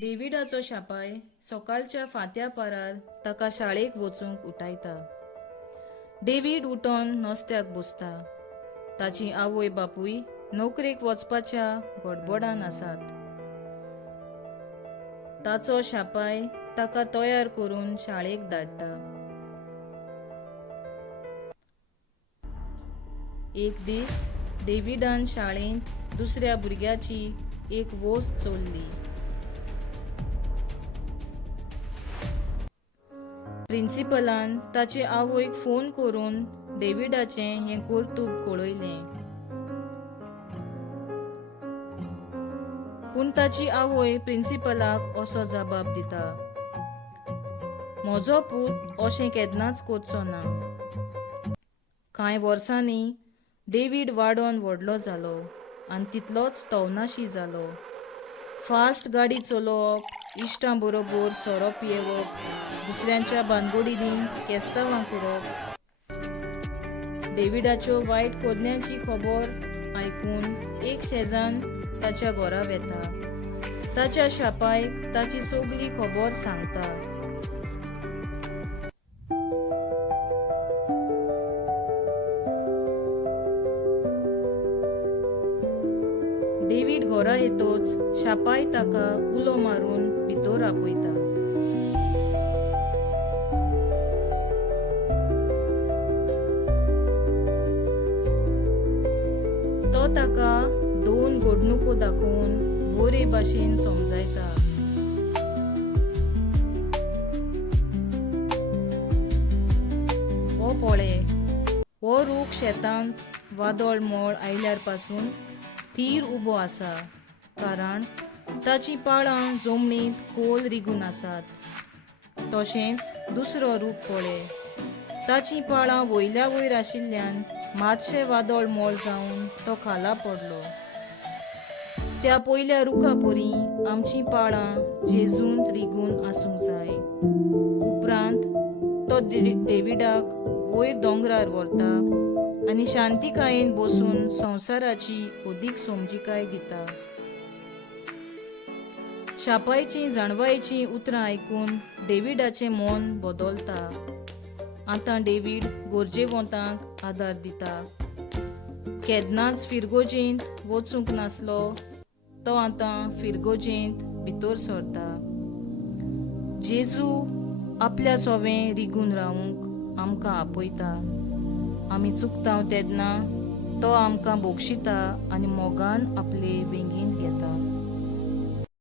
डेव्हिडाचो शापाय सकाळच्या फांत्या पारार ताका शाळेक वचूंक उठयता. डेव्हिड उठोन नोस्त्याक बसता. ताची आवय बापूय नोकरेक वचपाच्या गडबडान आसात. ताचो शापाय ताका तयार करून शाळेक धाडटा. एक दीस डेव्हिडान शाळेंत दुसऱ्या भुरग्याची एक वस्त चोरली. प्रिन्सिपलान ताचे आवयक फोन करून डेव्हिडाचें हें कर्तूब कळयलें. पूण ताची आवय प्रिन्सिपलाक असो जबाब दिता, म्हजो पूत अशें केन्नाच करचो ना. कांय वर्सांनी डेव्हिड वाडोन व्हडलो जालो आनी तितलोच तवनाशी जालो. फास्ट गाडी चलोवप, इश्टां बरोबर सोरोप येवप, दुसऱ्यांच्या भानगडींनी केस्तांवां करप. डेव्हिडाच्यो वायट कोन्यांची खबर आयकून एक शेजान ताच्या घरा येता. ताच्या शापायक ताची सगळी खबर सांगता. डेव्हिड घरा येतोच शापाय ताका उलो मारून भितर आपयता. तो ताका 2 घडणुको दाखोवन बरे भाशेन समजायता. हो पळे, हो रूख शेतांत वादळ मोळ आयल्यार पासून थीर उबो आसा, कारण ताची पाळां जमनींत खोल रिगून आसात. तशेंच दुसरो रूख पळे, ताची पाळां वयल्या वयर आशिल्ल्यान मातशें वादळ मोळ जावन तो खाला पडलो. त्या पयल्या रुखा परी आमची पाळां जेजूंत रिगून आसूंक जाय. उपरांत तो डेव्हिडाक वयर दोंगरार व्हरता आनी शांतिकायेन बसून संवसाराची अदीक समजिकाय दिता. शापायची जाणवायेची उतरां आयकून डेव्हिडाचें मन बदलता. आतां डेव्हिड गरजेवंतांक आदार दिता. केन्नाच फिरगोजेंत वचूंक नासलो तो आतां फिरगोजेंत भितर सरता. जेजू आपल्या सोवें रिगून रावूंक आमकां आपयता. आमी चुकता तेन्ना तो आमकां बोगशिता आनी मोगान आपले वेंगींत घेता.